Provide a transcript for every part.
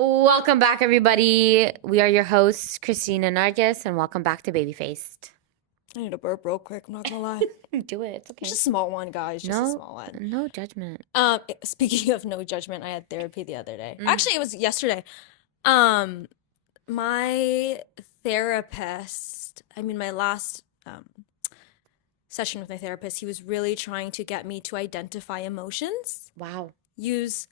Welcome back, everybody. We are your hosts, Kristine and Nargis, and welcome back to BabyFaced. I need a burp real quick. I'm not gonna lie. Do it. It's okay. Just a small one, guys. Just a small one. No judgment. Speaking of no judgment, I had therapy the other day. Mm. Actually, it was yesterday. My therapist. My last session with my therapist, he was really trying to get me to identify emotions. Wow. Use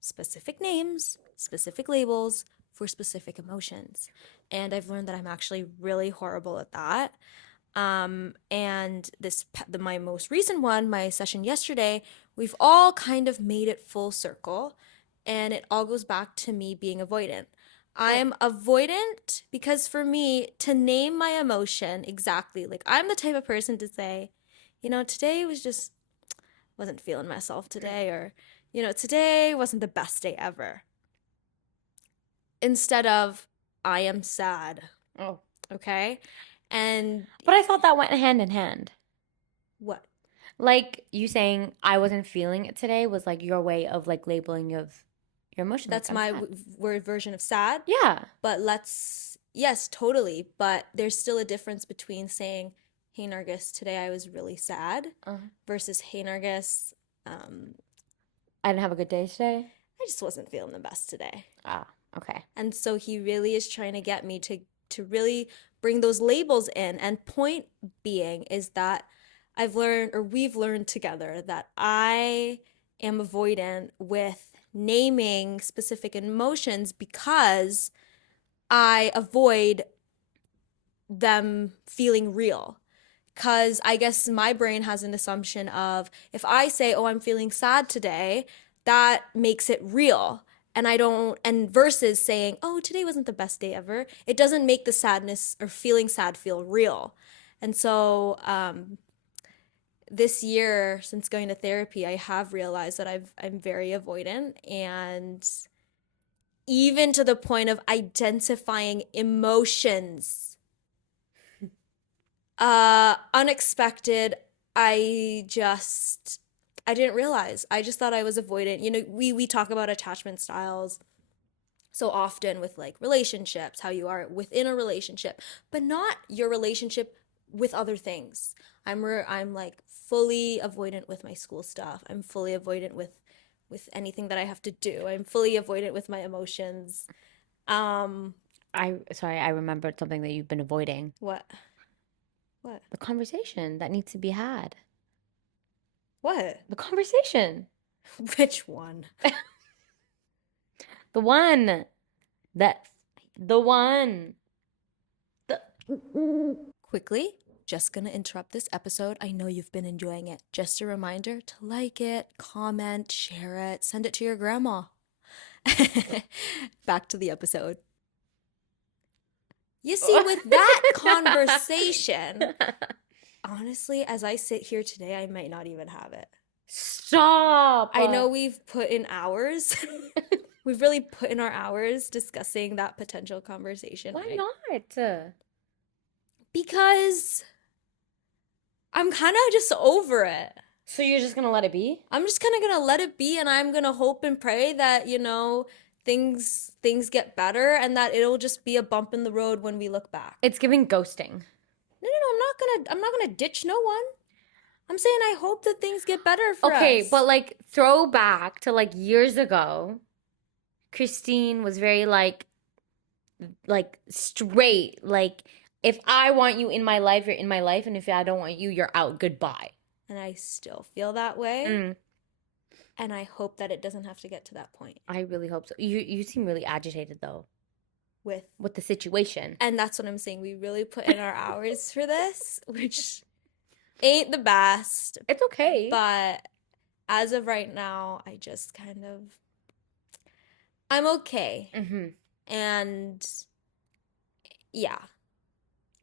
specific names, specific labels for specific emotions, and I've learned that I'm actually really horrible at that. And my most recent one, my session yesterday, we've all kind of made it full circle, and it all goes back to me being avoidant. I'm avoidant because for me to name my emotion exactly, like I'm the type of person to say, today wasn't feeling myself today, or, today wasn't the best day ever. Instead of, I am sad. Oh. Okay? But I thought that went hand in hand. What? Like you saying I wasn't feeling it today was like your way of like labeling of your emotion. That's like, my word version of sad. Yeah. But yes, totally. But there's still a difference between saying, hey, Nargis, today I was really sad, versus, hey, Nargis, I didn't have a good day today. I just wasn't feeling the best today. Ah, okay. And so he really is trying to get me to really bring those labels in. And point being is that we've learned together that I am avoidant with naming specific emotions because I avoid them feeling real. Because I guess my brain has an assumption of, if I say, oh, I'm feeling sad today, that makes it real. And versus saying, oh, today wasn't the best day ever, it doesn't make the sadness or feeling sad feel real. And so this year, since going to therapy, I have realized that I'm very avoidant, and even to the point of identifying emotions. Unexpected, I didn't realize. I just thought I was avoidant. We talk about attachment styles so often with like relationships, how you are within a relationship, but not your relationship with other things. I'm like fully avoidant with my school stuff. I'm fully avoidant with anything that I have to do. I'm fully avoidant with my emotions. I remembered something that you've been avoiding. What? The conversation that needs to be had. What? The conversation. Which one? The one. Quickly, just gonna interrupt this episode. I know you've been enjoying it. Just a reminder to like it, comment, share it, send it to your grandma. Back to the episode. You see, with that conversation, honestly, as I sit here today, I might not even have it. Stop! I know we've put in hours. We've really put in our hours discussing that potential conversation. Why not? Because I'm kind of just over it. So you're just gonna let it be? I'm just kind of gonna let it be, and I'm gonna hope and pray that, things get better, and that it'll just be a bump in the road when we look back. It's giving ghosting. No, I'm not gonna ditch no one. I'm saying I hope that things get better for us. Okay, but like throw back to like years ago, Kristine was very like straight. Like, if I want you in my life, you're in my life, and if I don't want you, you're out. Goodbye. And I still feel that way. And I hope that it doesn't have to get to that point. I really hope so. You seem really agitated though. With the situation. And that's what I'm saying. We really put in our hours for this, which ain't the best. It's okay. But as of right now, I just I'm okay. And yeah.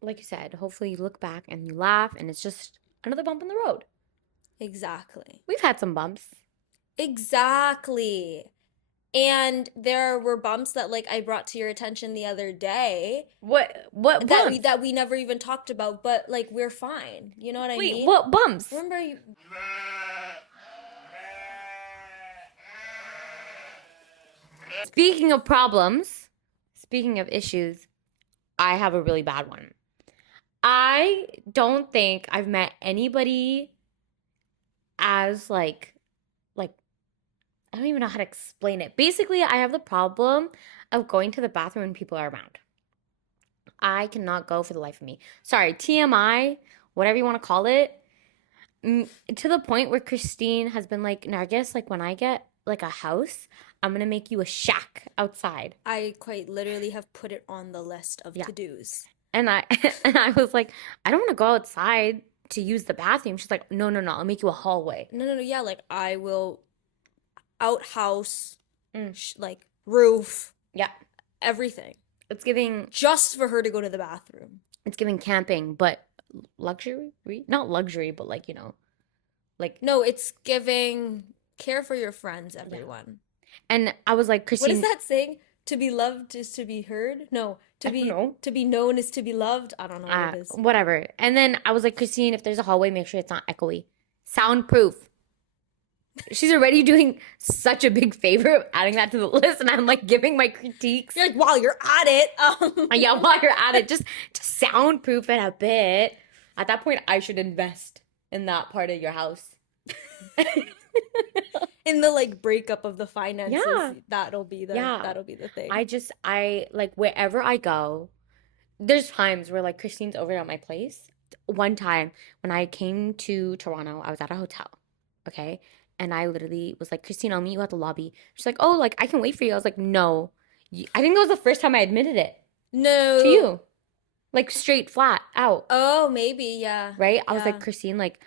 Like you said, hopefully you look back and you laugh and it's just another bump in the road. Exactly. We've had some bumps. Exactly. And there were bumps that like I brought to your attention the other day. What bumps? That we never even talked about, but like we're fine. You know what I mean? Wait, what bumps? Remember you Speaking of problems, speaking of issues, I have a really bad one. I don't think I've met anybody as like I don't even know how to explain it. Basically, I have the problem of going to the bathroom when people are around. I cannot go for the life of me. Sorry, TMI, whatever you want to call it. To the point where Kristine has been like, Nargis, like when I get like a house, I'm gonna make you a shack outside. I quite literally have put it on the list of Yeah. to-dos. And I and I was like, I don't want to go outside to use the bathroom. She's like, no, no, no, I'll make you a hallway. No, yeah, like I will outhouse, Mm. like roof, Yeah. everything, It's giving just for her to go to the bathroom. camping, but luxury? Not luxury, but like, like No, it's giving care for your friends, yeah. everyone. And I was like, What is Kristine, that saying? To be loved is to be heard? No, I don't know. to be known is to be loved. I don't know what it is. Whatever. And then I was like, Kristine, if there's a hallway, make sure it's not echoey. Soundproof. She's already doing such a big favor of adding that to the list, and I'm like giving my critiques. You're like, while you're at it, Yeah, while you're at it, just soundproof it a bit. At that point, I should invest in that part of your house. in the like breakup of the finances, Yeah. that'll be the Yeah. that'll be the thing. I like wherever I go, there's times where like Kristine's over at my place. One time when I came to Toronto, I was at a hotel, okay? And I literally was like, Kristine, I'll meet you at the lobby. She's like, oh, like I can wait for you. I was like, no. I think that was the first time I admitted it No. to you. Like straight flat out, Oh, maybe, yeah. right? I was like, Yeah. Kristine, like,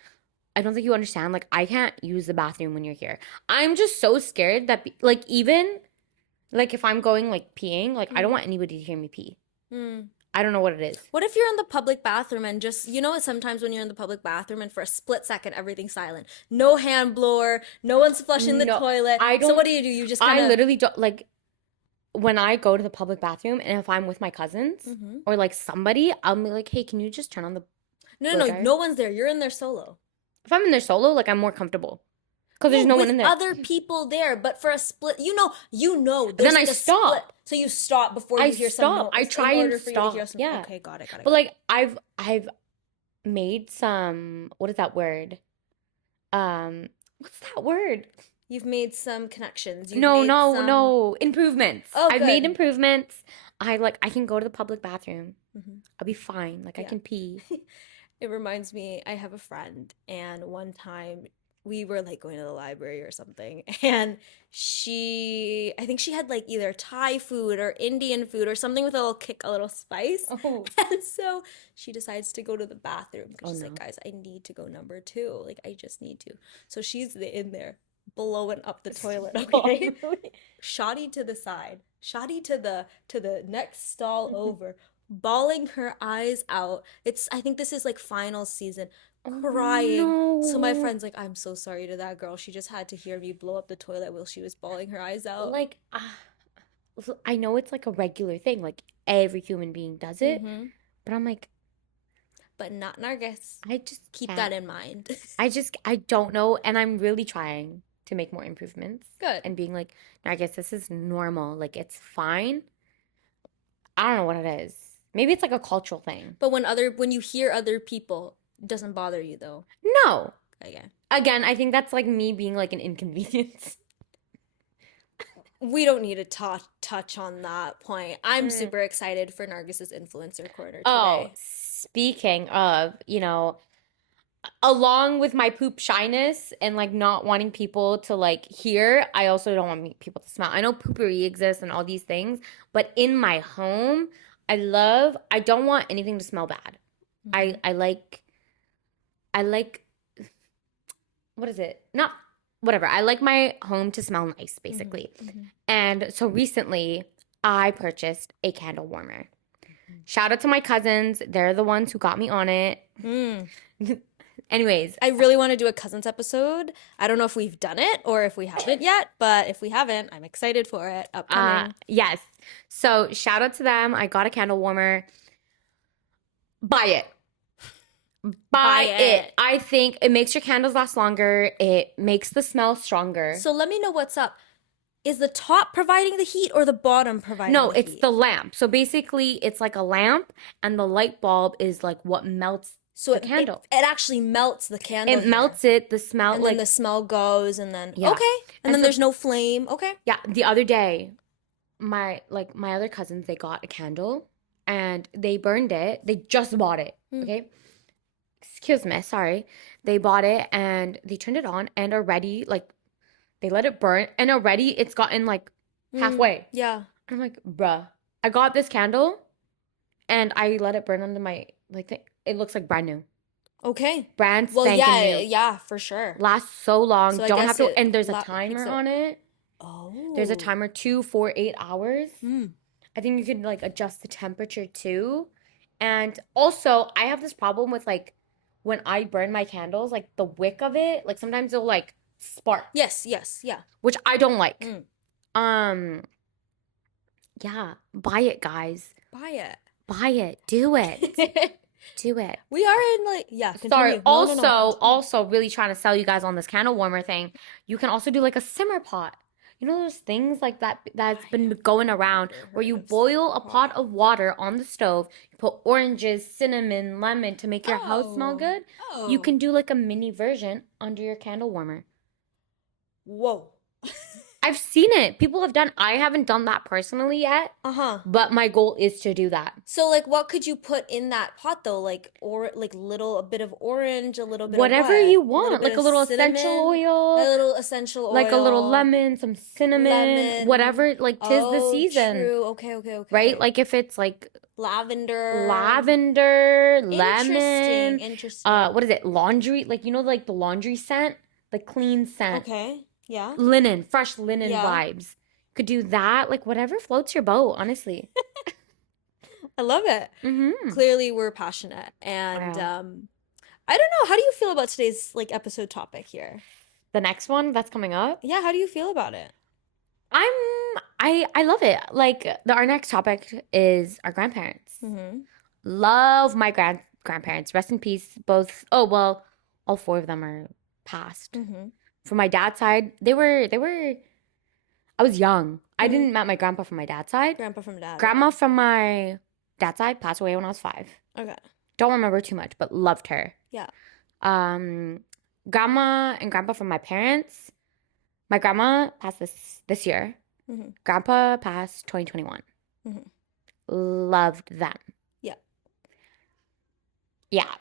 I don't think you understand. Like, I can't use the bathroom when you're here. I'm just so scared that, like, even, like, if I'm going, like, peeing, like, I don't want anybody to hear me pee. Mm. I don't know what it is. What if you're in the public bathroom and just, sometimes when you're in the public bathroom and for a split second everything's silent. No hand blower, no one's flushing the No, toilet. I So don't- what do? You just kind I of literally don't, like, when I go to the public bathroom and if I'm with my cousins Mhm. or, like, somebody, I'll be like, hey, can you just turn on the No, dryer? no one's there. You're in there solo. If I'm in there solo, like, I'm more comfortable. Because there's no one with in there. other people there, but for a split, there's Then I like a stop. split. So you stop before I you hear stop. some noise I try in and order for you to hear stop. some. Yeah. Okay, got it. But like I've made some, what is that word? What's that word? You've made some connections. You've No, made no, some... no. Improvements. Oh, I've made good. improvements. I can go to the public bathroom. Mhm. I'll be fine. Like I Yeah. can pee. It reminds me, I have a friend, and one time we were like going to the library or something, and I think she had like either Thai food or Indian food or something with a little kick, a little spice. Oh. And so she decides to go to the bathroom because Oh, she's no. like, guys, I need to go number two. Like, I just need to. So she's in there blowing up the toilet, okay? Shoddy to the side, shoddy to the next stall over, bawling her eyes out. I think this is like final season, crying. So my no. friend's like, I'm so sorry to that girl. She just had to hear me blow up the toilet while she was bawling her eyes out. Like I know it's like a regular thing. Like every human being does it. Mhm. But I'm like, But not Nargis. I just Keep can't. that in mind. I don't know, and I'm really trying to make more improvements Good. and being like, no, I guess this is normal. Like it's fine. I don't know what it is. Maybe it's like a cultural thing. But when you hear other people, it doesn't bother you though. No. Again. Again, I think that's like me being like an inconvenience. We don't need to touch on that point. I'm Mm. super excited for Nargis's influencer corner Oh, today. speaking of, along with my poop shyness and like not wanting people to like hear, I also don't want people to smell. I know poopery exists and all these things, but in my home, I don't want anything to smell bad. Mhm. I like what is it? Not whatever. I like my home to smell nice, basically. Mhm. And so recently, I purchased a candle warmer. Shout out to my cousins. They're the ones who got me on it. Mm. Anyways, I really want to do a cousins episode. I don't know if we've done it or if we haven't yet, but if we haven't, I'm excited for it. Upcoming. yes. So shout out to them. I got a candle warmer. Buy it. Buy it. I think it makes your candles last longer. It makes the smell stronger. So let me know what's up. Is the top providing the heat or the bottom providing No, the it's heat? the lamp. So basically, it's like a lamp, and the light bulb is like what melts So the it candle. actually melts the candle It here. melts it, the smell, And then like, the smell goes, and then yeah. okay. And And then so, there's no flame. Okay. yeah, the other day, my other cousins, they got a candle and they burned it. They just bought it. Mm. Okay. Excuse me, sorry. They bought it and they turned it on and already like they let it burn and already it's gotten like halfway. Yeah. I'm like, bruh, I got this candle and I let it burn under my like thing. It looks like brand new. Okay. Brand Well, spanking new. yeah, for sure. Lasts so long. So I Don't have guess to it and there's a keeps timer it. on it. There's a Oh. timer 2, 4, 8 hours. Mm. I think you can like adjust the temperature too. And also, I have this problem with like when I burn my candles, like the wick of it, like sometimes it'll like spark, Yes, yeah. which I don't like. Mm. Um, yeah, buy it, guys. Buy it. Buy it. Do it. Do it. We are in like continue. Sorry. No, Also, continue. also really trying to sell you guys on this candle warmer thing. You can also do like a simmer pot. You know those things like that's been going around where you boil a pot of water on the stove, you put oranges, cinnamon, lemon to make your house smell good. You can do like a mini version under your candle warmer. Whoa. I've seen it. People have done. I haven't done that personally yet, Uh-huh. but my goal is to do that. So like what could you put in that pot though? Like or like a bit of orange, a little bit Whatever of what? you A want, like bit a of little cinnamon, essential a oil, little essential oil, like a little lemon, some cinnamon, lemon. whatever. Like tis the Oh, season, true. Okay. right? Like if it's like Lavender. lemon, Interesting. what is it? Laundry, like like the laundry scent, the clean scent, Okay. Yeah. linen, fresh linen Yeah. vibes. Could do that, like whatever floats your boat, honestly. I love it. Mm-hmm. Clearly we're passionate. And Yeah. I don't know, how do you feel about today's like episode topic here? The next one that's coming up, Yeah, how do you feel about it? I love it. Like our next topic is our grandparents. Mm-hmm. Love my grandparents. Rest in peace, both. Oh well, all 4 of them are passed. Mm-hmm. From my dad's side, they were. I was young. I Mhm. didn't met my grandpa from my dad's side. Grandpa from dad. Grandma from my dad's side passed away when I was 5. Okay. Don't remember too much, but loved her. Yeah. Grandma and grandpa from my parents. My grandma passed this year. Mm-hmm. Grandpa passed 2021. Mhm. Loved them. Yeah. Yeah.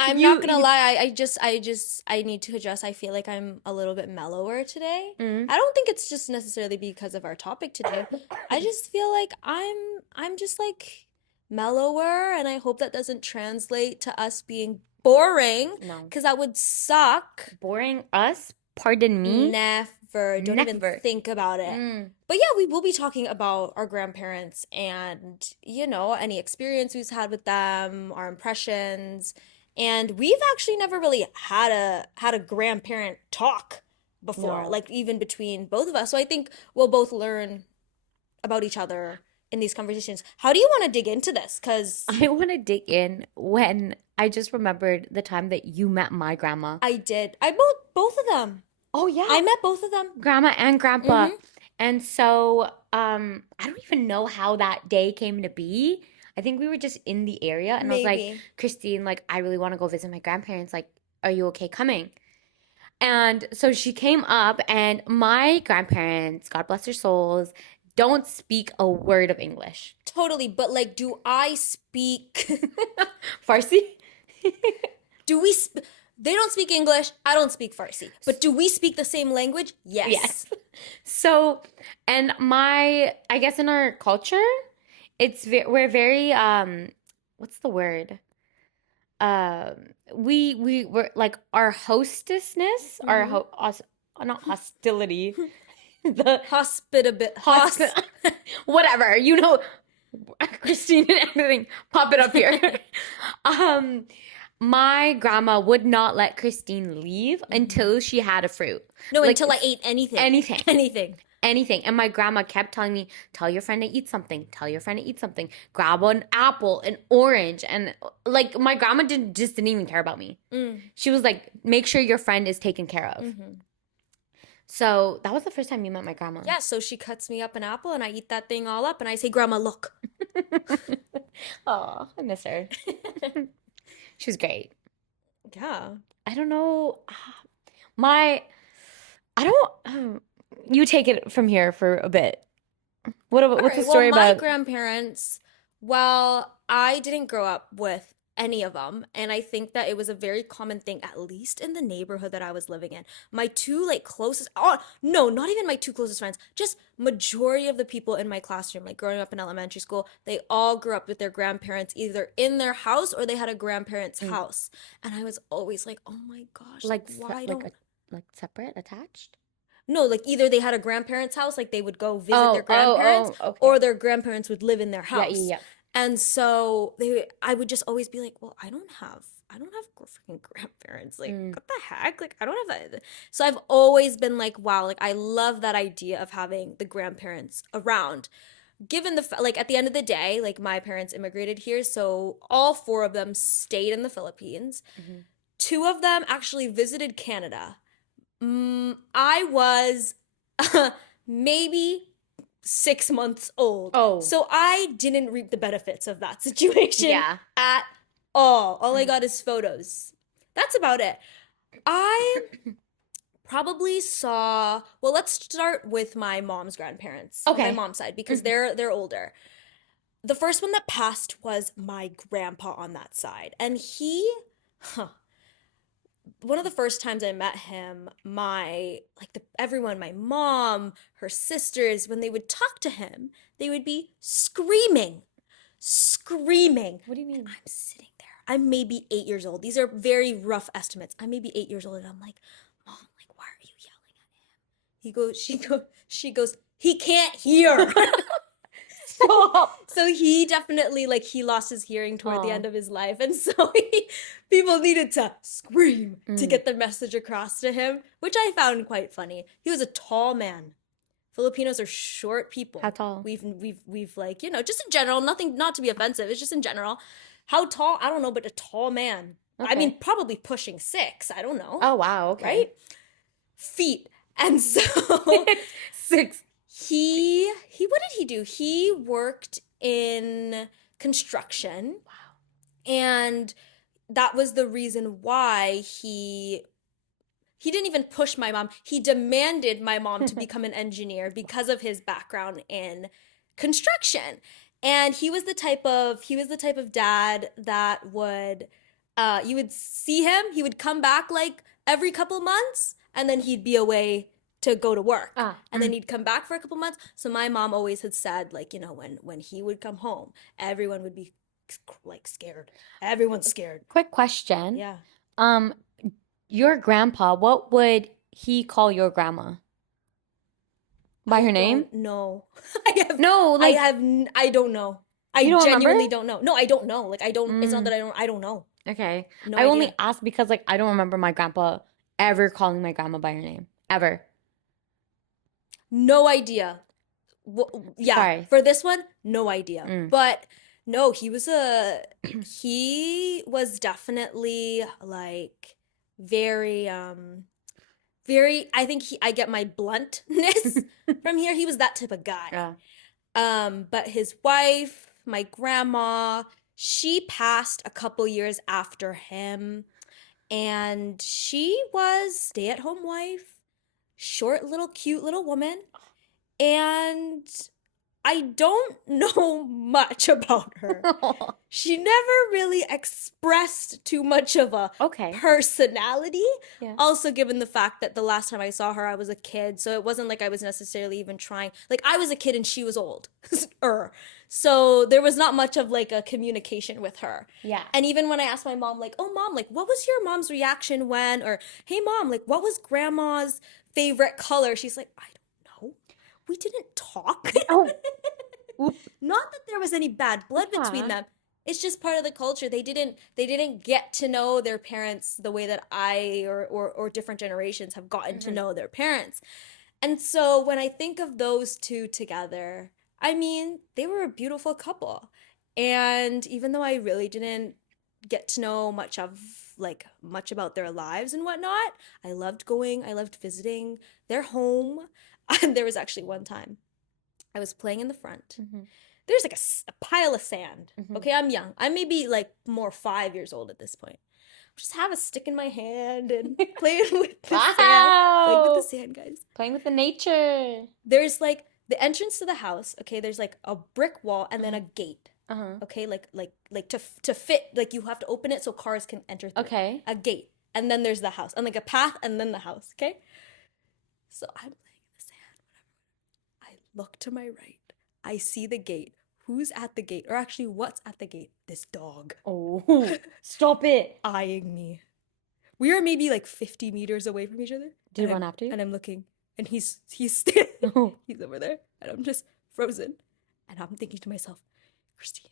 I'm not gonna lie, I need to adjust. I feel like I'm a little bit mellower today. Mm. I don't think it's just necessarily because of our topic today. I just feel like I'm just like mellower, and I hope that doesn't translate to us being boring, No. because that would suck. Boring us? Pardon me? Never. Don't even Never. think about it. Mm. But yeah, we will be talking about our grandparents and, any experience we've had with them, our impressions. And we've actually never really had a grandparent talk before, No. like even between both of us. So I think we'll both learn about each other in these conversations. How do you want to dig into this? Because I want to dig in when I just remembered the time that you met my grandma. I did. I both of them. Oh, yeah. I met both of them. Grandma and grandpa. Mhm. And so I don't even know how that day came to be. I think we were just in the area and I was like, Maybe. Kristine, like, I really want to go visit my grandparents. Like, are you okay coming? And so she came up and my grandparents, God bless their souls, don't speak a word of English. Totally. But like, do I speak? Farsi? Do we? They don't speak English. I don't speak Farsi. But do we speak the same language? Yes. Yes. So, and I guess in our culture, we're very what's the word? We're like our hostessness, our not hostility, the Hospitable. whatever, Kristine and everything, pop it up here. My grandma would not let Kristine leave until she had a fruit. No, Like, until I ate anything. anything. Anything. Anything. And my grandma kept telling me, tell your friend to eat something. Tell your friend to eat something. Grab an apple, an orange. And like my grandma didn't even care about me. Mm. She was like, make sure your friend is taken care of. Mhm. So that was the first time you met my grandma. Yeah, so she cuts me up an apple and I eat that thing all up and I say, Grandma, look. Oh, I miss her. She was great. Yeah. I don't know. My, I don't. You take it from here for a bit. All What's the right. Well, story my about? grandparents, well, I didn't grow up with any of them, and I think that it was a very common thing, at least in the neighborhood that I was living in. My two like closest, oh no, not even my two closest friends, just majority of the people in my classroom, like growing up in elementary school, they all grew up with their grandparents either in their house or they had a grandparent's Mm, house. And I was always like, oh my gosh, like like why don't like separate, attached? no, like either they had a grandparents' house, like they would go visit their Oh, grandparents, oh, oh, or okay. their grandparents would live in their Yeah, house. yeah, And so I would just always be like, well, I don't have freaking grandparents. yeah. Like, Mm, what the heck? Like, I don't have that. So I've always been like, wow, like I love that idea of having the grandparents around. Given like at the end of the day, like my parents immigrated here, so all four of them stayed in the Philippines. mhm. Two of them actually visited Canada. I was maybe 6 months old. Oh, So I didn't reap the benefits of that situation yeah. at all. All I Mm. got is photos. That's about it. I probably saw, well, let's start with my mom's grandparents on my Okay. mom's side because Mhm. they're older. The first one that passed was my grandpa on that side. And huh, one of the first times I met him, everyone, my mom, her sisters, when they would talk to him, they would be screaming, screaming. What do you And mean? I'm sitting there. I'm maybe 8 years old. These are very rough estimates. I'm maybe 8 years old, and I'm like, Mom, like, why are you yelling at him? She goes, he can't hear. Stop. So he definitely like he lost his hearing toward the end Oh. of his life, and so people needed to scream to Mm. get the message across to him, which I found quite funny. He was a tall man. Filipinos are short How people. tall? We've like, just in general, nothing, not to be offensive, it's just in general. How tall? I don't know, but a tall man. I Okay. mean, probably pushing 6. I don't know, Oh, wow. Okay. right? Feet. And so Six. he what did he do? He worked in construction, Wow. and that was the reason why he didn't even push my mom. He demanded my mom to become an engineer because of his background in construction. And he was the type of dad that would you would see him, he would come back like every couple months and then he'd be away to go to work. Ah. And then he'd come back for a couple months. So my mom always had said like, when he would come home, everyone would be like scared. Everyone's scared. Quick question. Yeah. Um, your grandpa, what would he call your grandma? By I her name? don't know. I have No, I like have I don't know. I you don't remember? genuinely don't know. No, I don't know. Like I don't it's not Mm, that I don't know. okay. No I only idea. asked because like I don't remember my grandpa ever calling my grandma by her name. Ever. No idea. Yeah, Sorry. for this one, no idea. Mm. But no, he was definitely like very very I think I get my bluntness from here. He was that type of guy. Yeah. But his wife, my grandma, she passed a couple years after him, and she was stay-at-home wife, short little cute little woman, and I don't know much about her. She never really expressed too much of a Okay. personality. Yeah. Also, given the fact that the last time I saw her, I was a kid, so it wasn't like I was necessarily even trying. Like, I was a kid and she was old. So there was not much of like a communication with her. Yeah. And even when I asked my mom, like, oh, mom, like, what was your mom's reaction when, or hey, mom, like, what was grandma's favorite color? She's like, I don't know. We didn't talk. Oh. Oop. Not that there was any bad blood between Yeah. them. It's just part of the culture. They didn't get to know their parents the way that I or different generations have gotten to Mhm. know their parents. And so when I think of those two together, I mean, they were a beautiful couple. And even though I really didn't get to know much of like much about their lives and whatnot. I loved going, I loved visiting their home. And there was actually one time I was playing in the front. Mm-hmm. There's like a pile of sand. Mm-hmm. Okay, I'm young. I may be like more 5 years old at this point. Just have a stick in my hand and playing with the sand. Playing with the Wow. sand, guys. Playing with the nature. There's like the entrance to the house. Okay, there's like a brick wall and then a gate. Uh-huh. Okay, like to fit, like you have to open it so cars can enter through. Okay. A gate, and then there's the house, and like a path, and then the house. Okay, so I'm playing in the sand. Whatever. I look to my right. I see the gate. Who's at the gate? Or actually, what's at the gate? This dog Oh, stop it. eyeing me. We are maybe like 50 meters away from each other. Did and he run I'm- after you? And I'm looking, and he's standing. No. He's over there, and I'm just frozen. And I'm thinking to myself, Kristine,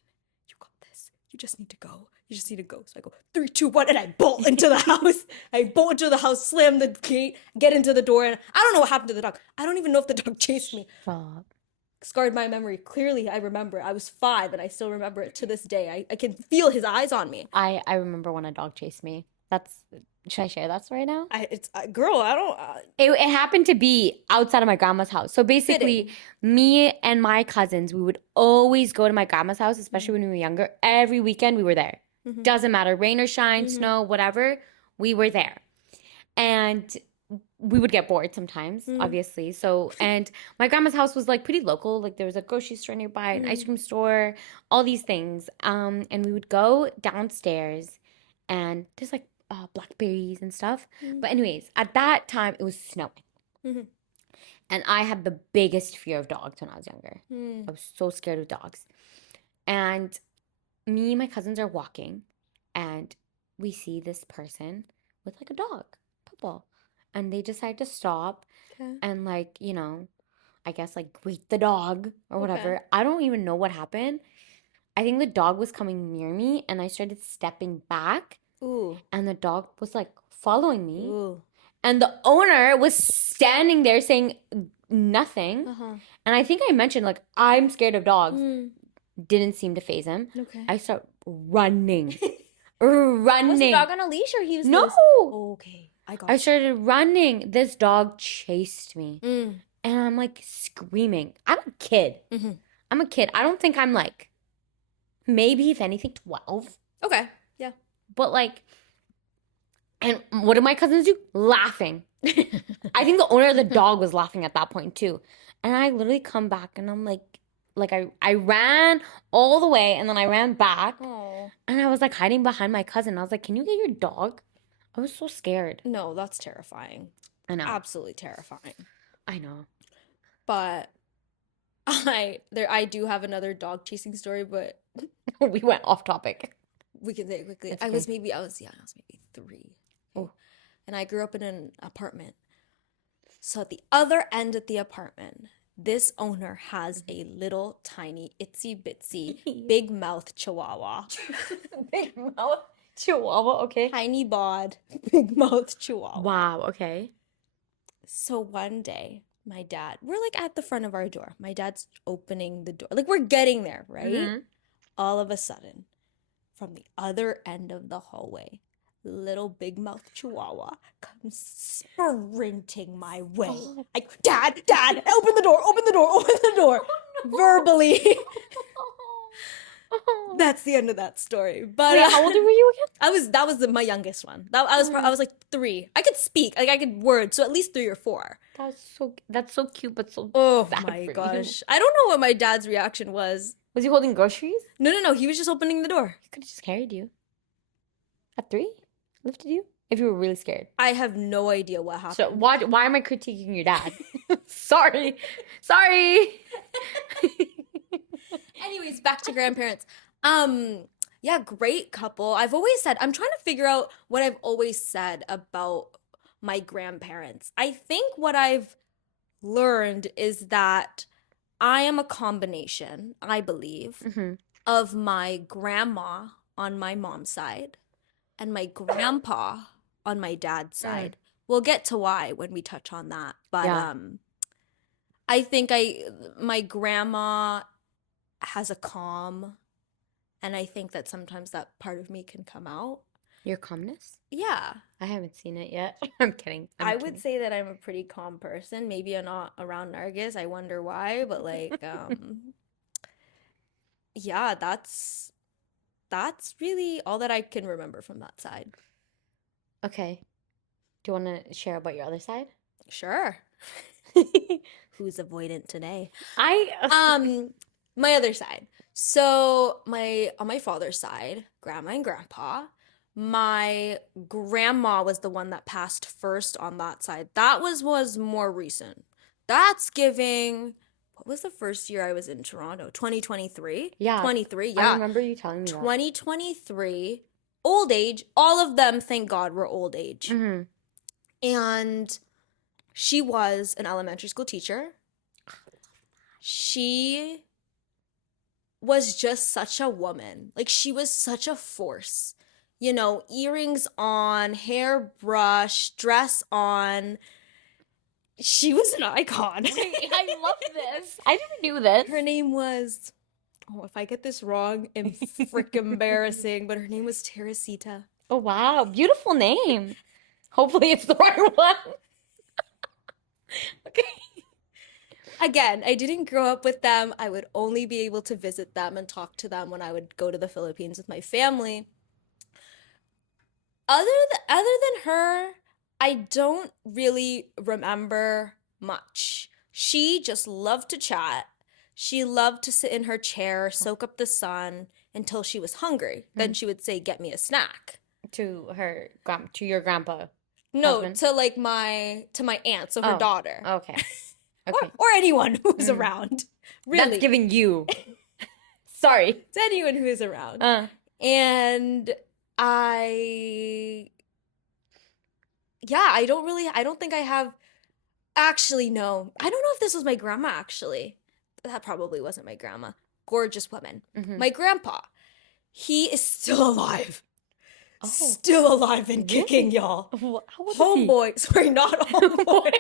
you got this. You just need to go. You just need to go. So I go 3, 2, 1, and I bolt into the house. I bolt into the house, slam the gate, get into the door, and I don't know what happened to the dog. I don't even know if the dog chased me. Stop. Scarred my memory. Clearly, I remember. I was 5, and I still remember it to this day. I can feel his eyes on me. I remember when a dog chased me. Should I share that story now? Girl, I don't. It happened to be outside of my grandma's house. So basically, Fitting. me and my cousins, we would always go to my grandma's house, especially when we were younger. Every weekend we were there. Mhm. Doesn't matter, rain or shine, Mhm. snow, whatever, we were there. And we would get bored sometimes, obviously. So, and my grandma's house was like pretty local. Like there was a grocery store nearby, an ice cream store, all these things. And we would go downstairs and there's like blackberries and stuff. But anyways, at that time it was snowing. Mhm. And I had the biggest fear of dogs when I was younger. Mm. I was so scared of dogs. And me and my cousins are walking and we see this person with like a dog, Puppo. And they decide to stop Okay. and like, I guess like greet the dog or whatever. Okay. I don't even know what happened. I think the dog was coming near me and I started stepping back Ooh. and the dog was like following me. Ooh. And the owner was standing there saying nothing. Uh-huh. And I think I mentioned like I'm scared of dogs. Mm. Didn't seem to faze him. Okay. I start running. Was running. the dog on a leash or he was No. loose? Okay. I got I you. started running. This dog chased me. Mm. And I'm like screaming. I'm a kid. Mhm. I'm a kid. I don't think I'm like, maybe if anything, 12. Okay. Yeah. But like, and what did my cousins do? Laughing. I think the owner of the dog was laughing at that point too. And I literally come back and I'm like I ran all the way and then I ran back Oh. and I was like hiding behind my cousin. I was like, can you get your dog? I was so scared. No, that's terrifying. I know. Absolutely terrifying. I know. But I do have another dog chasing story, but We went off topic. we can say it quickly. It's I okay. was maybe 3. Oh. And I grew up in an apartment. So at the other end of the apartment, this owner has a little tiny itsy bitsy big mouth chihuahua. Big mouth chihuahua, okay. Tiny bod, big mouth chihuahua. Wow, okay. So one day, my dad, we're like at the front of our door. My dad's opening the door. Like we're getting there, right? Mhm. All of a sudden, from the other end of the hallway, little big mouth chihuahua comes sprinting my way. Oh. I, Dad, open the door, open the door, verbally. That's the end of that story. But Wait, how old were you again? that was my youngest one. I was like 3. I could speak, like I could word, so at least 3 or 4. That's so cute, but so Oh sad my for you. gosh. I don't know what my dad's reaction was. Was he holding groceries? No, he was just opening the door. He could have just carried you. At 3? Lifted you? If you were really scared. I have no idea what happened. So why am I critiquing your dad? Sorry. Anyways, back to grandparents. Yeah, great couple. I've always said, I'm trying to figure out what I've always said about my grandparents. I think what I've learned is that I am a combination, I believe, Mm-hmm. of my grandma on my mom's side and my grandpa on my dad's side. We'll get to why when we touch on that. But Yeah. I think my grandma has a calm, and I think that sometimes that part of me can come out. Your calmness? Yeah. I haven't seen it yet. I'm kidding. I'm I would kidding. say that I'm a pretty calm person. Maybe I'm not around Nargis. I wonder why, but like, yeah, that's really all that I can remember from that side. Okay. Do you want to share about your other side? Sure. Who's avoidant today? I Um, my other side. So my on my father's side, grandma and grandpa, my grandma was the one that passed first on that side. That was more recent. That's giving, what was the first year I was in Toronto? 2023? yeah, 23, I yeah. remember you telling me that. 2023, old age. All of them, thank God, were old age. Mm-hmm. And she was an elementary school teacher. She was just such a woman. Like, she was such a force. You know, earrings on, hair brush, dress on. She was an icon. I love this. I never knew this. Her name was, oh, if I get this wrong, I'm frick embarrassing, but her name was Teresita. Oh wow, beautiful name. Hopefully it's the right one. Okay. Again, I didn't grow up with them. I would only be able to visit them and talk to them when I would go to the Philippines with my family. Other than her, I don't really remember much. She just loved to chat. She loved to sit in her chair, soak up the sun until she was hungry. Then she would say, "Get me a snack." To your grandpa No, husband. to my aunt, so her Oh, daughter. okay. Or Okay. or anyone who's Mm. around. That's Really. giving you. Sorry. It's anyone who is around. And I, yeah, I don't think I have, actually, no. I don't know if this was my grandma, actually. That probably wasn't my grandma. Gorgeous woman. Mhm. My grandpa, he is still alive. Oh, Still alive and kicking, really? y'all. How old is he? Homeboy, sorry, not homeboy.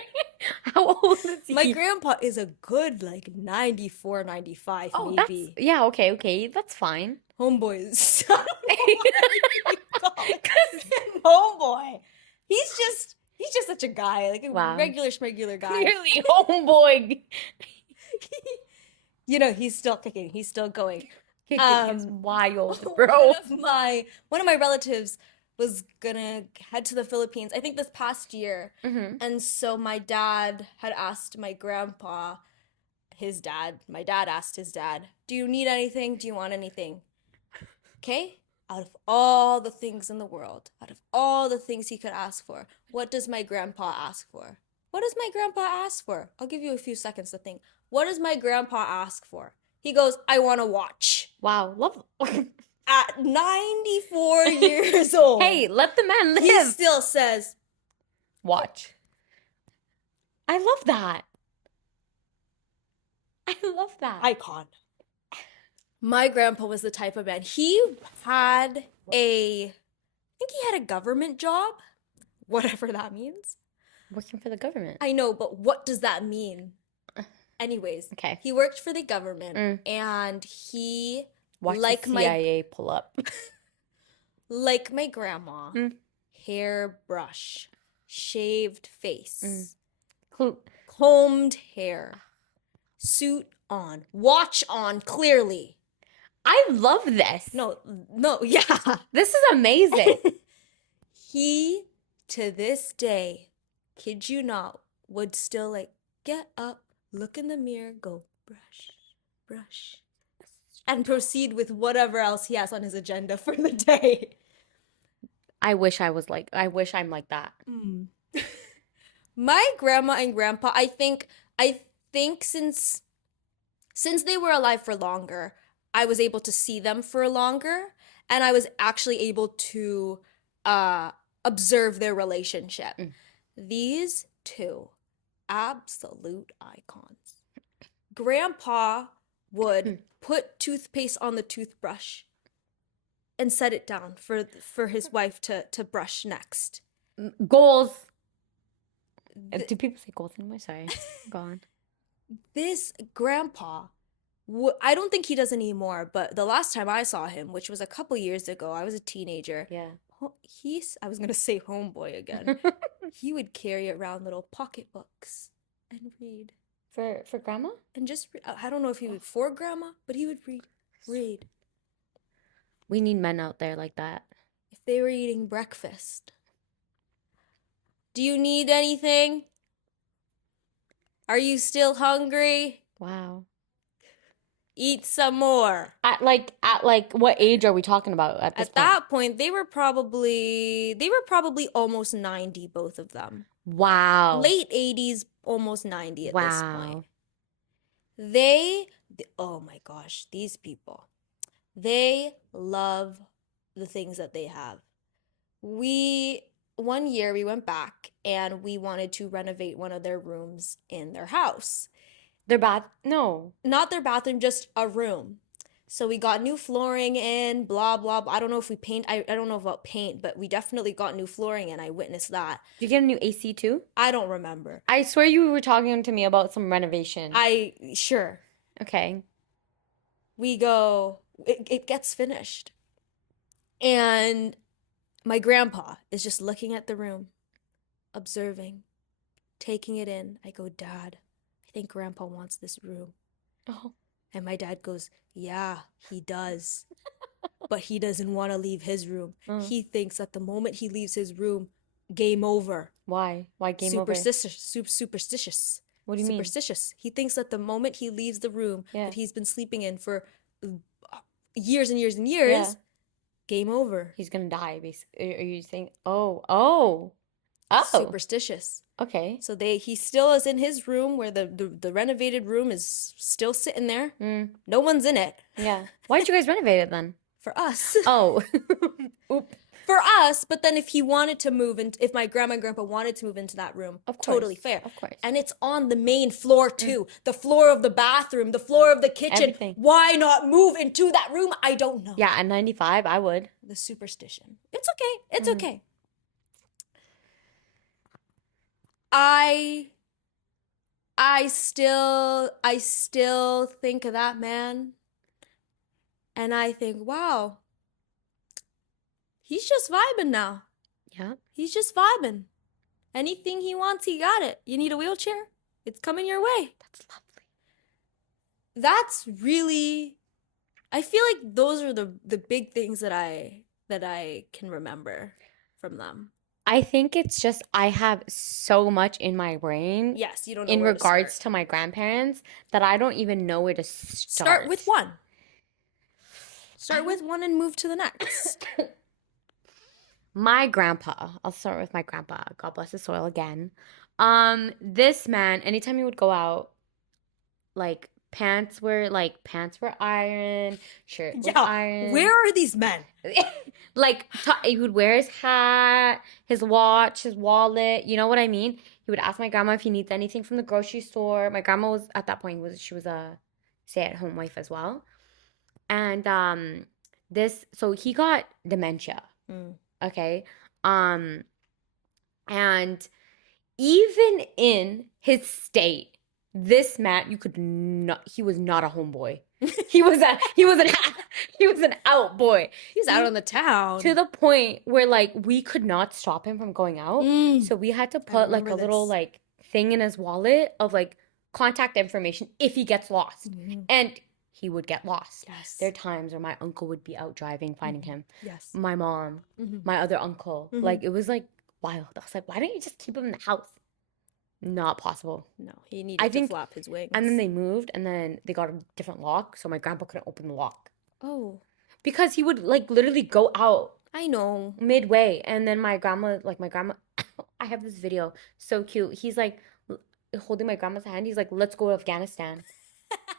How old is My he? grandpa is a good, like, 94, 95, Oh, that's maybe. yeah, okay, that's fine. Homeboy is, I don't know why you call him homeboy. He's just such a guy, like a Wow. regular schmegular guy. Clearly, homeboy You know, he's still kicking, he's still going. kicking his wild, bro. One of my relatives was gonna head to the Philippines, I think this past year. Mm-hmm. And so my dad had asked my grandpa, my dad asked his dad, "Do you need anything? Do you want anything?" Okay? Out of all the things in the world, out of all the things he could ask for, what does my grandpa ask for? What does my grandpa ask for? I'll give you a few seconds to think. What does my grandpa ask for? He goes, "I want a watch." Wow, love. At 94 years old, Hey, let the man he live. still says, Watch. I love that. I love that. icon. My grandpa was the type of man. He had I think he had a government job, whatever that means. Working for the government. I know, but what does that mean? Anyways, Okay. he worked for the government and he, Watch like the my CIA pull up. like my grandma, Mm. hairbrush, shaved face, combed hair, suit on, watch on clearly. I love this. No, yeah. This is amazing. He, to this day, kid you not, would still like get up, look in the mirror, go brush, brush, and proceed with whatever else he has on his agenda for the day. I wish I'm like that. My grandma and grandpa, I think since they were alive for longer, I was able to see them for longer, and I was actually able to observe their relationship. These two, absolute icons. Grandpa would put toothpaste on the toothbrush and set it down for his wife to brush next. Goals. Do people say goals anymore? Sorry. Go on. This grandpa, I don't think he does anymore, but the last time I saw him, which was a couple years ago, I was a teenager. Yeah. I was gonna say homeboy again. He would carry around little pocketbooks and read. For grandma? And just, I don't know if he would for grandma, but he would read. We need men out there like that. If they were eating breakfast. Do you need anything? Are you still hungry? Wow. Eat some more. At like what age are we talking about at this At point? that point, they were probably almost 90, both of them. Wow. Late 80s, almost 90 at this point. Oh my gosh, these people. They love the things that they have. One year we went back and we wanted to renovate one of their rooms in their house. Their bath? No. Not their bathroom, just a room. So we got new flooring in, blah, blah, blah. I don't know if we paint. I don't know about paint, but we definitely got new flooring in. I witnessed that. Did you get a new AC too? I don't remember. I swear you were talking to me about some renovation. Sure. Okay. We go, it gets finished. And my grandpa is just looking at the room, observing, taking it in. I go, Dad, I think Grandpa wants this room. Oh. And my dad goes, yeah, he does. But he doesn't want to leave his room. He thinks that the moment he leaves his room, game over. Why? Why game over? Superstitious. What do you mean? Superstitious. He thinks that the moment he leaves the room that he's been sleeping in for years and years and years, game over. He's gonna die, basically. Are you saying, oh. Superstitious. Okay. So he still is in his room where the renovated room is still sitting there. No one's in it. Yeah. Why'd you guys renovate it then? For us. Oh. Oop. For us, but then if he wanted to move, and if my grandma and grandpa wanted to move into that room, totally fair. Of course. And it's on the main floor too. The floor of the bathroom, the floor of the kitchen. Everything. Why not move into that room? I don't know. Yeah, at 95, I would. The superstition. It's okay. It's okay. I still think of that man, and I think, wow, he's just vibing now. Yeah. He's just vibing. Anything he wants, he got it. You need a wheelchair? It's coming your way. That's lovely. That's really, I feel like those are the big things that I can remember from them. I think it's just I have so much in my brain. Yes, you don't know in where regards to to my grandparents that I don't even know where to start. Start with one. Start with one and move to the next. My grandpa. I'll start with my grandpa. God bless his soul again. This man, anytime he would go out, like pants were ironed, shirt was ironed. Where are these men? Like he would wear his hat, his watch, his wallet. You know what I mean? He would ask my grandma if he needs anything from the grocery store. My grandma was at that point she was a stay-at-home wife as well, and so he got dementia. Okay, and even in his state, this man, you could not. He was not a homeboy. He was an out boy. He's out on the town. To the point where like we could not stop him from going out. So we had to put like a little like thing in his wallet of like contact information if he gets lost. And he would get lost. Yes. There are times where my uncle would be out driving, finding him. Yes. My mom, my other uncle. Like it was like wild. I was like, why don't you just keep him in the house? Not possible. No, he needed to flap his wings. And then they moved, and then they got a different lock, so my grandpa couldn't open the lock. Oh. Because he would, like, literally go out. I know. Midway. And then my grandma, I have this video, so cute. He's, like, holding my grandma's hand. He's like, let's go to Afghanistan.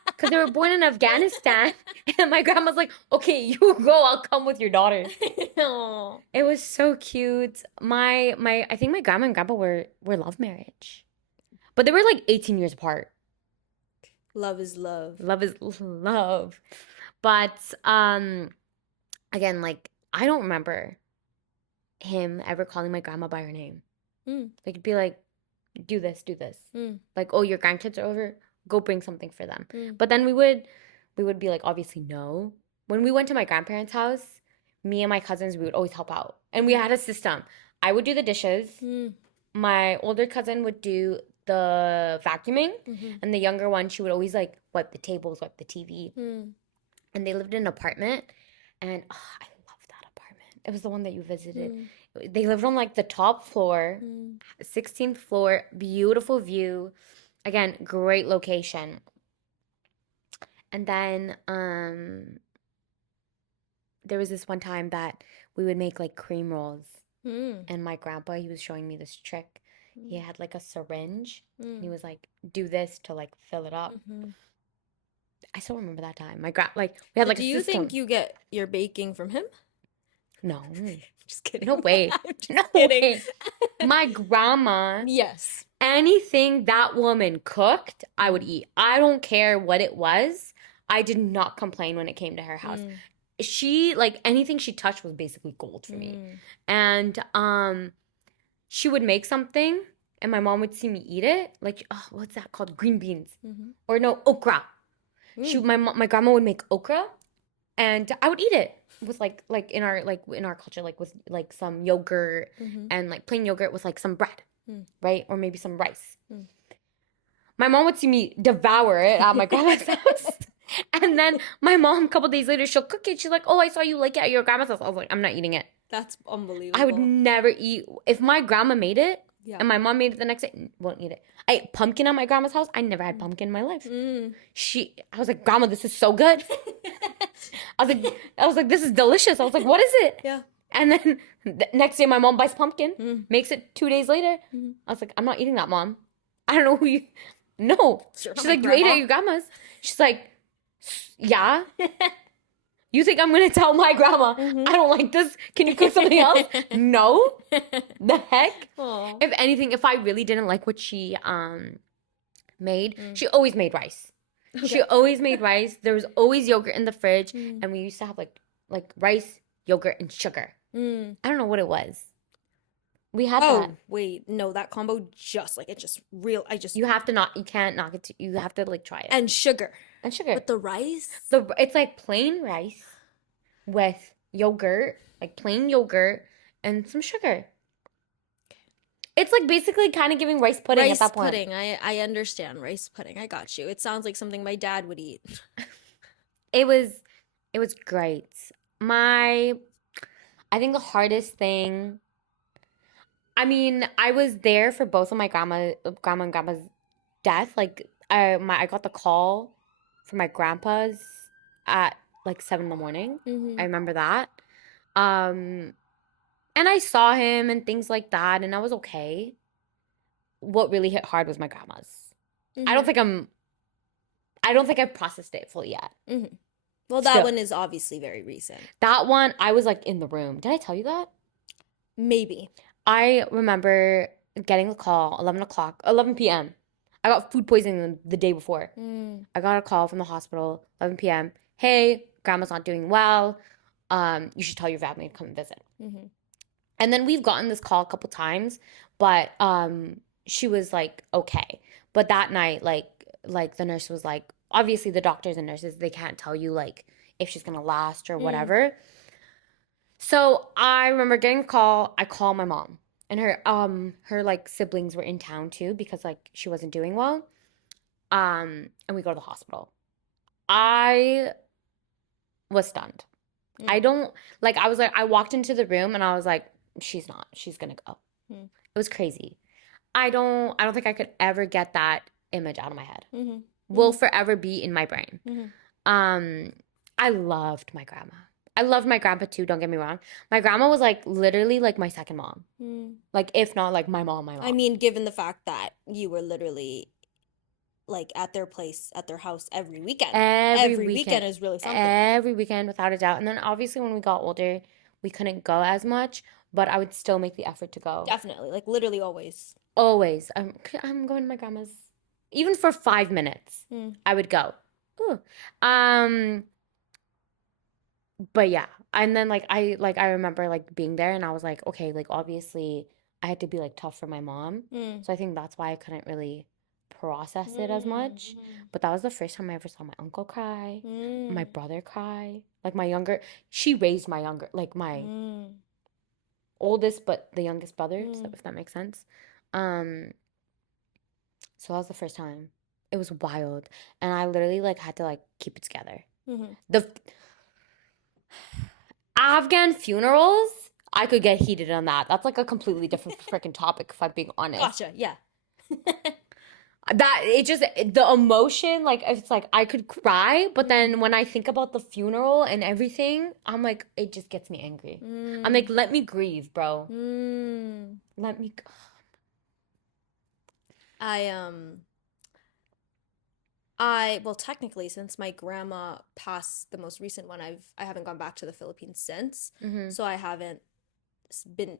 Because they were born in Afghanistan. And my grandma's like, okay, you go, I'll come with your daughter. Aww. It was so cute. I think my grandma and grandpa were love marriage. But they were like 18 years apart. Love is love. Love is love. But again, like I don't remember him ever calling my grandma by her name. Like it'd be like, do this. Like, oh, your grandkids are over, go bring something for them. But then we would be like, obviously no. When we went to my grandparents' house, me and my cousins, we would always help out. And we had a system. I would do the dishes. My older cousin would do the vacuuming. And the younger one, she would always like wipe the tables, wipe the TV. And they lived in an apartment. And I love that apartment. It was the one that you visited. They lived on like the top floor, 16th floor, beautiful view. Again, great location. And then there was this one time that we would make like cream rolls. And my grandpa, he was showing me this trick. He had like a syringe. And he was like, do this to like fill it up. I still remember that time. We had But like do a you system. think you get your baking from him? No. Just kidding. No way. I'm just No kidding. way. My grandma, Yes. anything that woman cooked, I would eat. I don't care what it was. I did not complain when it came to her house. She, like, anything she touched was basically gold for me. And she would make something, and my mom would see me eat it. Like, what's that called? Green beans. Or no, okra. My grandma would make okra, and I would eat it with like in our culture, like with like some yogurt and like plain yogurt with like some bread, right? Or maybe some rice. My mom would see me devour it at my grandma's house. And then my mom, a couple days later, she'll cook it. She's like, oh, I saw you like it at your grandma's house. I was like, I'm not eating it. That's unbelievable. I would never eat. If my grandma made it and my mom made it the next day, won't eat it. I ate pumpkin at my grandma's house. I never had pumpkin in my life. I was like, Grandma, this is so good. I was like, this is delicious. I was like, what is it? Yeah. And then the next day, my mom buys pumpkin, makes it 2 days later. I was like, I'm not eating that, Mom. I don't know who you. No. She's like, you ate it at your grandma's. She's like, yeah. You think I'm gonna tell my grandma I don't like this? Can you cook something else? No. The heck? Aww. If anything, if I really didn't like what she made, she always made rice. Okay. She always made rice. There was always yogurt in the fridge, and we used to have like rice, yogurt, and sugar. I don't know what it was. We had that. Wait, no, that combo it's just real. You can't knock it. You have to like try it. And sugar. But the rice? It's like plain rice with yogurt, like plain yogurt and some sugar. It's like basically kind of giving rice pudding at that point. Rice pudding. I understand rice pudding. I got you. It sounds like something my dad would eat. It was great. I think the hardest thing, I mean, I was there for both of my grandma and grandma's death. Like I got the call from my grandpa's at like 7 a.m. I remember that. And I saw him and things like that, and I was okay. What really hit hard was my grandma's. I don't think I've processed it fully yet. Well, that one is obviously very recent. That one, I was like in the room. Did I tell you that? Maybe. I remember getting the call, 11 p.m. I got food poisoning the day before. I got a call from the hospital, 11 p.m. Hey, grandma's not doing well. You should tell your family to come and visit. And then we've gotten this call a couple times, but she was like, okay. But that night, like the nurse was like, obviously the doctors and nurses, they can't tell you like if she's gonna last or whatever. So I remember getting a call. I call my mom, and her like siblings were in town too because like she wasn't doing well. And we go to the hospital. I was stunned. I walked into the room and I was like, she's gonna go. It was crazy. I don't think I could ever get that image out of my head. Will forever be in my brain. I loved my grandma. I loved my grandpa too, don't get me wrong. My grandma was like literally like my second mom. Like if not like my mom. I mean, given the fact that you were literally like at their place, at their house every weekend. Every weekend is really something. Every weekend, without a doubt. And then obviously when we got older, we couldn't go as much, but I would still make the effort to go. Definitely, like literally always. Always. I'm going to my grandma's. Even for 5 minutes, I would go. Ooh. But yeah. And then I remember like being there and I was like, okay, like obviously I had to be like tough for my mom. So I think that's why I couldn't really process it as much. Mm-hmm. But that was the first time I ever saw my uncle cry, my Mm. brother cry. Like my younger, she raised my younger, like my Mm. oldest, but the youngest brother, so Mm. if that makes sense. Um, so that was the first time. It was wild. And I literally like had to like keep it together. Mm-hmm. The Afghan funerals, I could get heated on that. That's like a completely different freaking topic if I'm being honest. Gotcha. Yeah. That it just the emotion, like it's like I could cry, but then when I think about the funeral and everything, I'm like, it just gets me angry. I'm like, Mm. let me grieve, bro. Mm. Let me. I I well technically since my grandma passed the most recent one I haven't gone back to the Philippines since. Mm-hmm. So I haven't been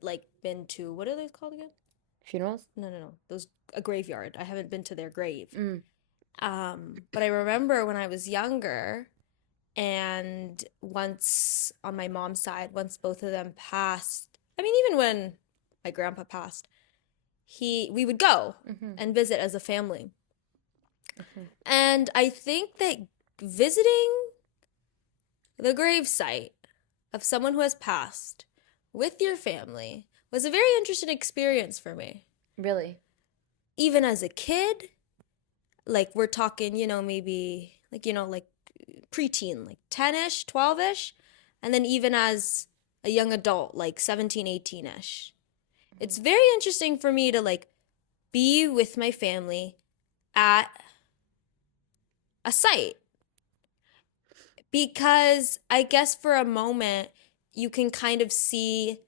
to what are they called again? Funerals. No. Those a graveyard. I haven't been to their grave. Mm. But I remember when I was younger and once on my mom's side, once both of them passed, I mean even when my grandpa passed, we would go Mm-hmm. and visit as a family. Mm-hmm. And I think that visiting the gravesite of someone who has passed with your family was a very interesting experience for me. Really. Even as a kid, like we're talking, maybe like preteen, like 10-ish, 12-ish, and then even as a young adult, like 17, 18-ish. It's very interesting for me to like be with my family at a site because I guess for a moment you can kind of see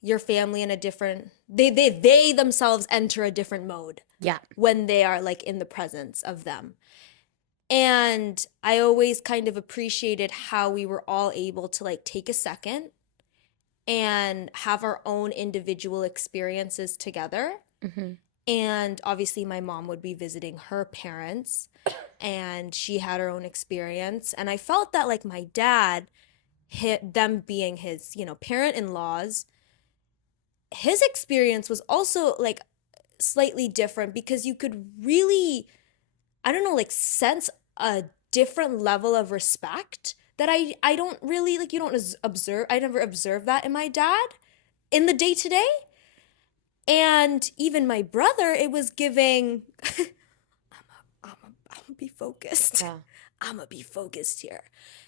your family in a different they themselves enter a different mode Yeah. when they are like in the presence of them. And I always kind of appreciated how we were all able to like take a second and have our own individual experiences together. Mm-hmm. And obviously, my mom would be visiting her parents, and she had her own experience. And I felt that, like, my dad, them being his, parent in laws, his experience was also, like, slightly different because you could really, I don't know, like, sense a different level of respect that I don't really, like, you don't observe. I never observed that in my dad in the day to day. And even my brother, it was giving, I'm gonna be focused. Yeah. I'm gonna be focused here.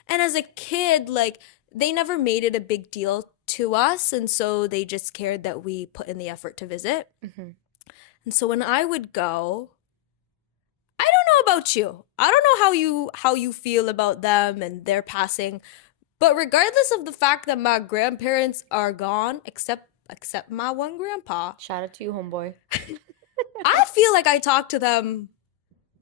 And as a kid, like, they never made it a big deal to us. And so they just cared that we put in the effort to visit. Mm-hmm. And so when I would go, I don't know about you. I don't know how you feel about them and their passing. But regardless of the fact that my grandparents are gone, except my one grandpa, Shout out to you, homeboy. I feel like I talk to them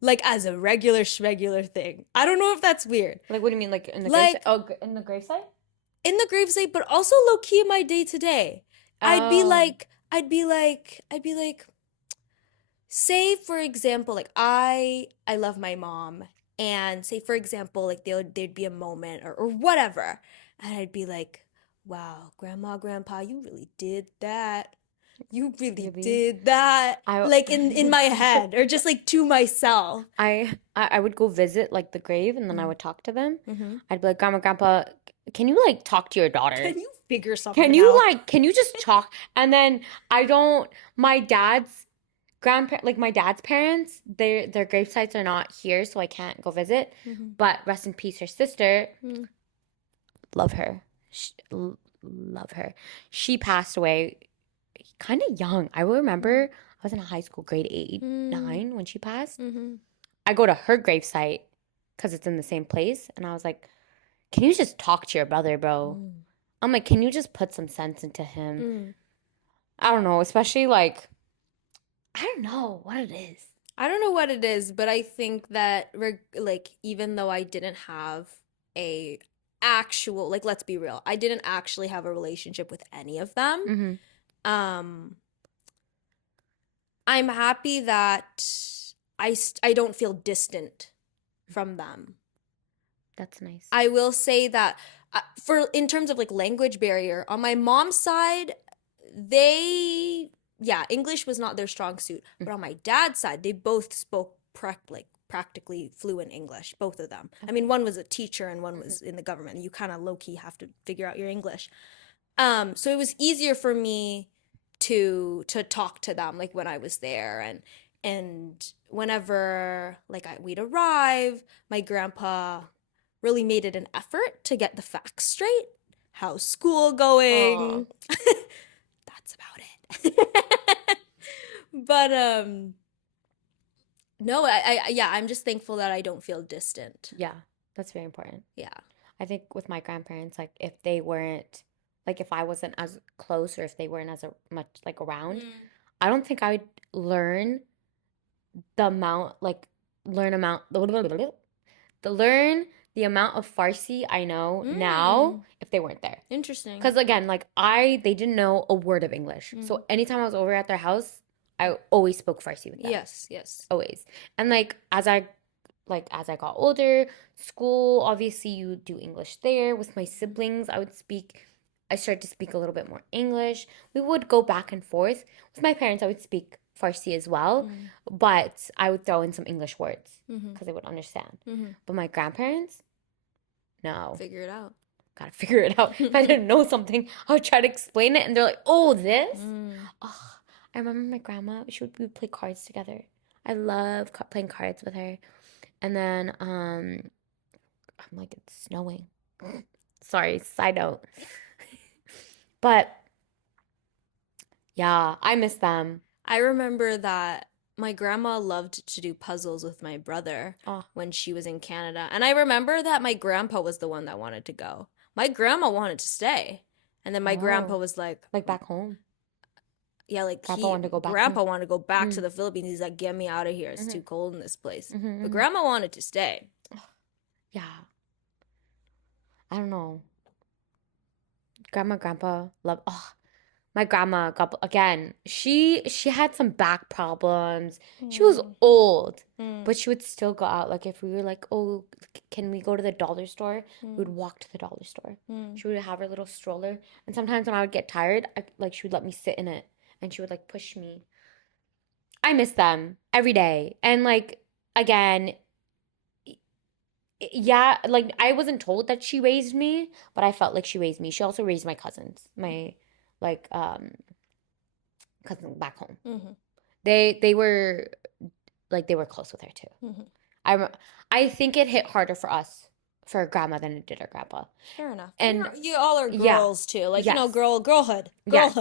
like as a regular thing. I don't know if that's weird. Like, what do you mean, like in the Like gravesite? Oh, in the gravesite? in the gravesite, but also low key in my day to day. I'd be Oh. like, say for example, like I love my mom, and say for example, like there'd be a moment or whatever, and I'd be like, wow, grandma, grandpa, you really did that. You really Really? did that. I Like in my head, or just like to myself. I would go visit like the grave and then I Mm. would talk to them. Mm-hmm. I'd be like, Grandma, Grandpa, can you like talk to your daughter? Can you figure Can something you out? like, can you just talk? And then my dad's like my dad's parents, their grave sites are not here, so I can't go visit. Mm-hmm. But rest in peace, her sister, Mm. love her. Love her. She passed away kind of young. I will remember I was in high school, grade 8, Mm. 9 when she passed. Mm-hmm. I go to her gravesite because it's in the same place. And I was like, can you just talk to your brother, bro? Mm. I'm like, can you just put some sense into him? Mm. I don't know, especially like, I don't know what it is. I don't know what it is, but I think that like even though I didn't have a actual like let's be real, I didn't actually have a relationship with any of them. Mm-hmm. I'm happy that I don't feel distant from them. That's nice. I will say that for in terms of like language barrier, on my mom's side, they yeah, English was not their strong suit. But on my dad's side, they both spoke practically fluent English, both of them. I mean, one was a teacher and one was in the government. You kind of low key have to figure out your English. So it was easier for me to talk to them like when I was there, and whenever like we'd arrive, my grandpa really made it an effort to get the facts straight. How's school going? That's about it. But no, yeah, I'm just thankful that I don't feel distant. Yeah, that's very important. Yeah. I think with my grandparents, like if they weren't, like if I wasn't as close or if they weren't as much like around, I don't think I'd learn the amount, like learn amount, learn the amount of Farsi I know now if they weren't there. Interesting. Because again, like they didn't know a word of English. So anytime I was over at their house, I always spoke Farsi with them. Yes, yes. Always. And like as I got older, school, obviously you do English there. With my siblings, I started to speak a little bit more English. We would go back and forth. With my parents, I would speak Farsi as well, but I would throw in some English words because they would understand. But my grandparents, no. Figure it out. Gotta figure it out. If I didn't know something, I would try to explain it, and they're like, "Oh, this." Oh, I remember my grandma. We would play cards together. I love playing cards with her. And then I'm like, it's snowing. Sorry, side note. But yeah, I miss them. I remember that my grandma loved to do puzzles with my brother when she was in Canada. And I remember that my grandpa was the one that wanted to go. My grandma wanted to stay. And then my grandpa was like back home. Yeah, like Grandpa wanted to go back grandpa wanted to go back to the Philippines. He's like, get me out of here. It's too cold in this place. But grandma wanted to stay. Yeah. I don't know. Grandpa love. Oh, my grandma got again. She had some back problems. She was old, but she would still go out. Like if we were like, oh, can we go to the dollar store? We would walk to the dollar store. She would have her little stroller, and sometimes when I would get tired, she would let me sit in it, and she would like push me. I miss them every day, and like again. Yeah, like I wasn't told that she raised me, but I felt like she raised me. She also raised my cousins, my like cousins back home. They were like they were close with her too. I think it hit harder for us, for grandma, than it did our grandpa. Fair enough. And you all are girls too, like you know, girlhood. Yes.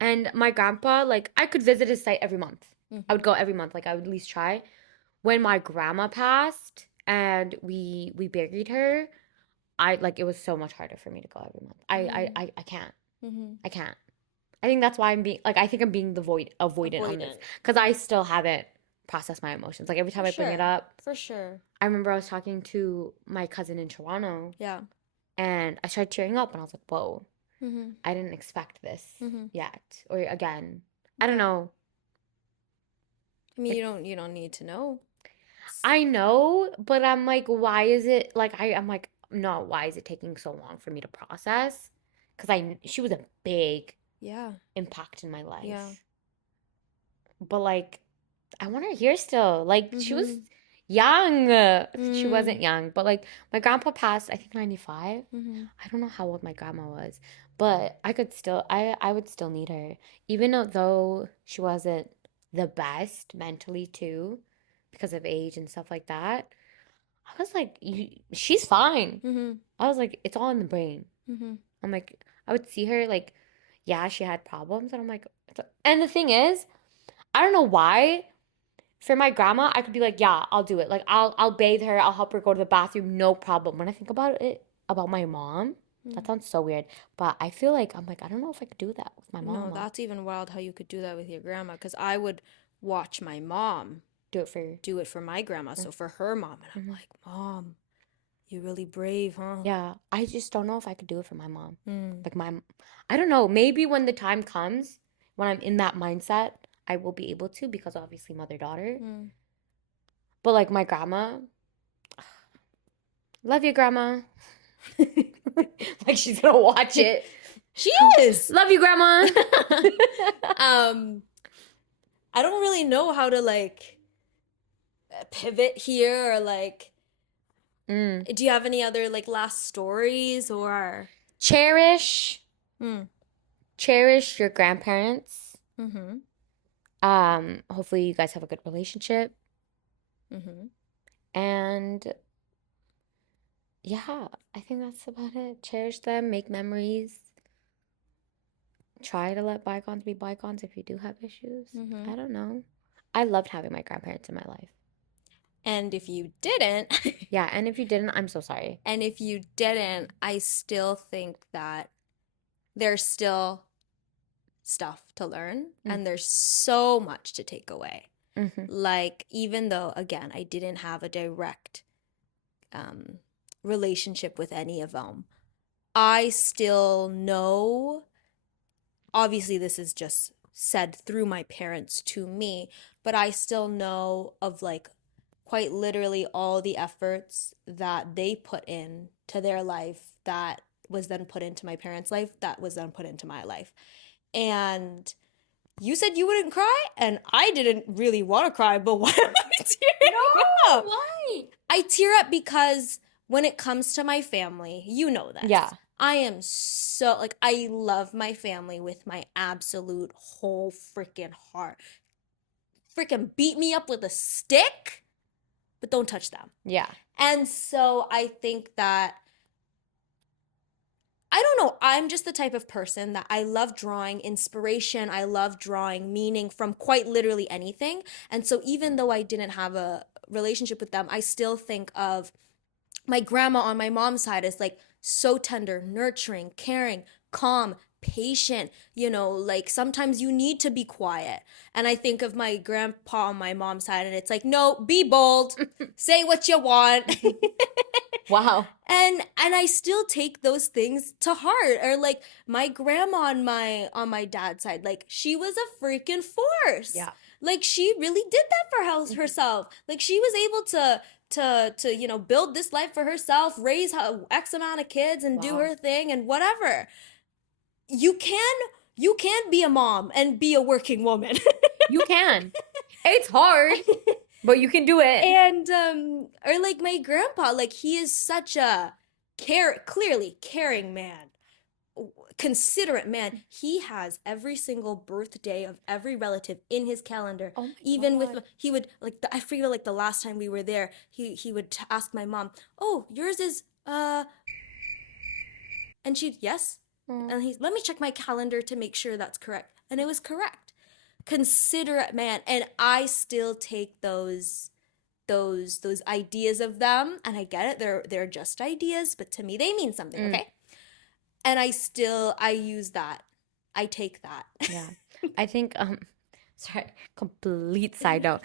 And my grandpa, like I could visit his site every month. I would go every month, like I would at least try. When my grandma passed and we buried her, it was so much harder for me to go every month. I can't. I can't. I think that's why I'm being the avoidant on this, because I still haven't processed my emotions. Like every time I bring it up, for sure. I remember I was talking to my cousin in Toronto. Yeah. And I started tearing up, and I was like, "Whoa, I didn't expect this yet." Or again, I don't know. I mean, you don't need to know. I know, but I'm like, why is it like I'm like, no, why is it taking so long for me to process? Because she was a big impact in my life. Yeah. But like, I want her here still. Like she was young. She wasn't young, but like my grandpa passed, I think 95. I don't know how old my grandma was, but I would still need her, even though she wasn't the best mentally too, because of age and stuff like that. I was like, she's fine. I was like, it's all in the brain. I'm like, I would see her like, yeah, she had problems, and I'm like, and the thing is, I don't know why. For my grandma, I could be like, yeah, I'll do it. Like, I'll bathe her. I'll help her go to the bathroom. No problem. When I think about it, about my mom, that sounds so weird. But I feel like, I'm like, I don't know if I could do that with my mom. No, that's even wild how you could do that with your grandma. Because I would watch my mom do it for my grandma. So for her mom. And I'm like, Mom, you're really brave, huh? Yeah. I just don't know if I could do it for my mom. Like, I don't know. Maybe when the time comes, when I'm in that mindset, I will be able to, because obviously mother-daughter. But like my grandma, love you, grandma. Like she's gonna watch it. She is. Love you, grandma. I don't really know how to like pivot here or like Mm. do you have any other like last stories or Cherish, mm. cherish your grandparents. Mm-hmm. Hopefully you guys have a good relationship. Mm-hmm. And yeah, I think that's about it. Cherish them, make memories. Try to let bygones be bygones if you do have issues. Mm-hmm. I don't know. I loved having my grandparents in my life. And if you didn't, Yeah, and if you didn't, I'm so sorry. and if you didn't, I still think that there's still stuff to learn Mm. and there's so much to take away. Mm-hmm. Like, even though, again, I didn't have a direct relationship with any of them, I still know, obviously, this is just said through my parents to me, but I still know of like quite literally all the efforts that they put in to their life that was then put into my parents' life, that was then put into my life. And you said you wouldn't cry, and I didn't really want to cry, but why am I tearing up? Why? I tear up because when it comes to my family, you know this. Yeah. I am so, like, I love my family with my absolute whole freaking heart. Freaking beat me up with a stick, but don't touch them. Yeah. And so I think that, I don't know, I'm just the type of person that I love drawing inspiration. I love drawing meaning from quite literally anything. And so even though I didn't have a relationship with them, I still think of my grandma on my mom's side as like so tender, nurturing, caring, calm, patient. You know, like sometimes you need to be quiet. And I think of my grandpa on my mom's side, and it's like, no, be bold, say what you want. Wow. And I still take those things to heart. Or like my grandma on my dad's side, like she was a freaking force. Yeah. Like she really did that for herself. Like she was able to you know, build this life for herself, raise X amount of kids and do Wow. her thing and whatever. You can be a mom and be a working woman. You can. It's hard, but you can do it. And or like my grandpa, like he is such a clearly caring man, considerate man. He has every single birthday of every relative in his calendar. Oh my Even God. with he would like I forget, like the last time we were there, he would ask my mom, "Oh, yours is and she'd yes." And he's, "Let me check my calendar to make sure that's correct." And it was correct. Considerate man. And I still take those ideas of them, and I get it, they're just ideas, but to me they mean something. Okay. And I use that, I take that. Yeah. I think sorry, complete side note.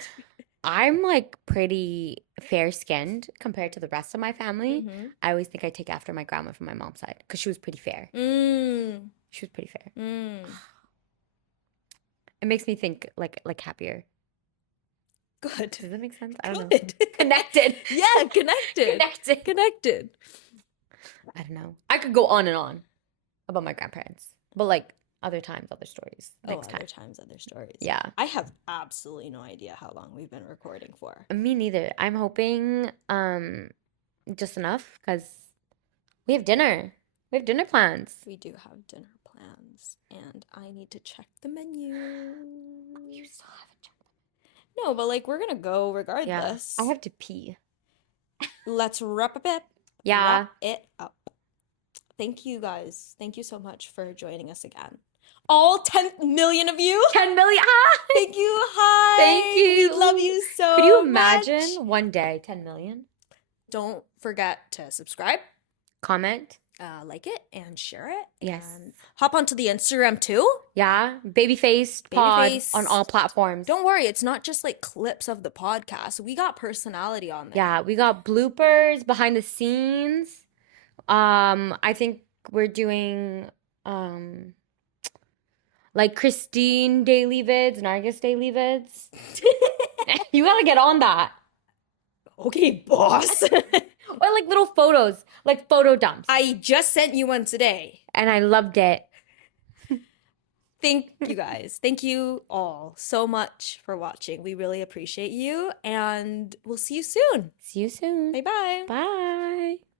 I'm like pretty fair skinned compared to the rest of my family. Mhm. I always think I take after my grandma from my mom's side because she was pretty fair. Mm. She was pretty fair. Mm. It makes me think like happier. Good. Does that make sense? I don't know. Good. Connected. Yeah, connected. Connected. I don't know. I could go on and on about my grandparents, but like other times, other stories. Next Other time. times, other stories. Yeah. I have absolutely no idea how long we've been recording for. Me neither. I'm hoping just enough because we have dinner. We have dinner plans. We do have dinner plans, and I need to check the menu. You still haven't checked. No, but like we're gonna go Yeah. regardless. I have to pee. Let's wrap up it. Yeah. Wrap it up. Thank you guys. Thank you so much for joining us again. All 10 million of you. 10 million. Hi. Thank you. Hi. Thank you. We love you so Could you much. imagine one day 10 million? Don't forget to subscribe, Comment. like it, and share it. Yes. And hop onto the Instagram too. Yeah. BabyFaced pod BabyFaced. on all platforms. Don't worry, it's not just like clips of the podcast. We got personality on there. Yeah, we got bloopers behind the scenes. I think we're doing like Kristine daily vids, Nargis daily vids. You gotta get on that. Okay, boss. Or like little photos, like photo dumps. I just sent you one today. And I loved it. Thank you guys. Thank you all so much for watching. We really appreciate you, and we'll see you soon. See you soon. Bye bye. Bye.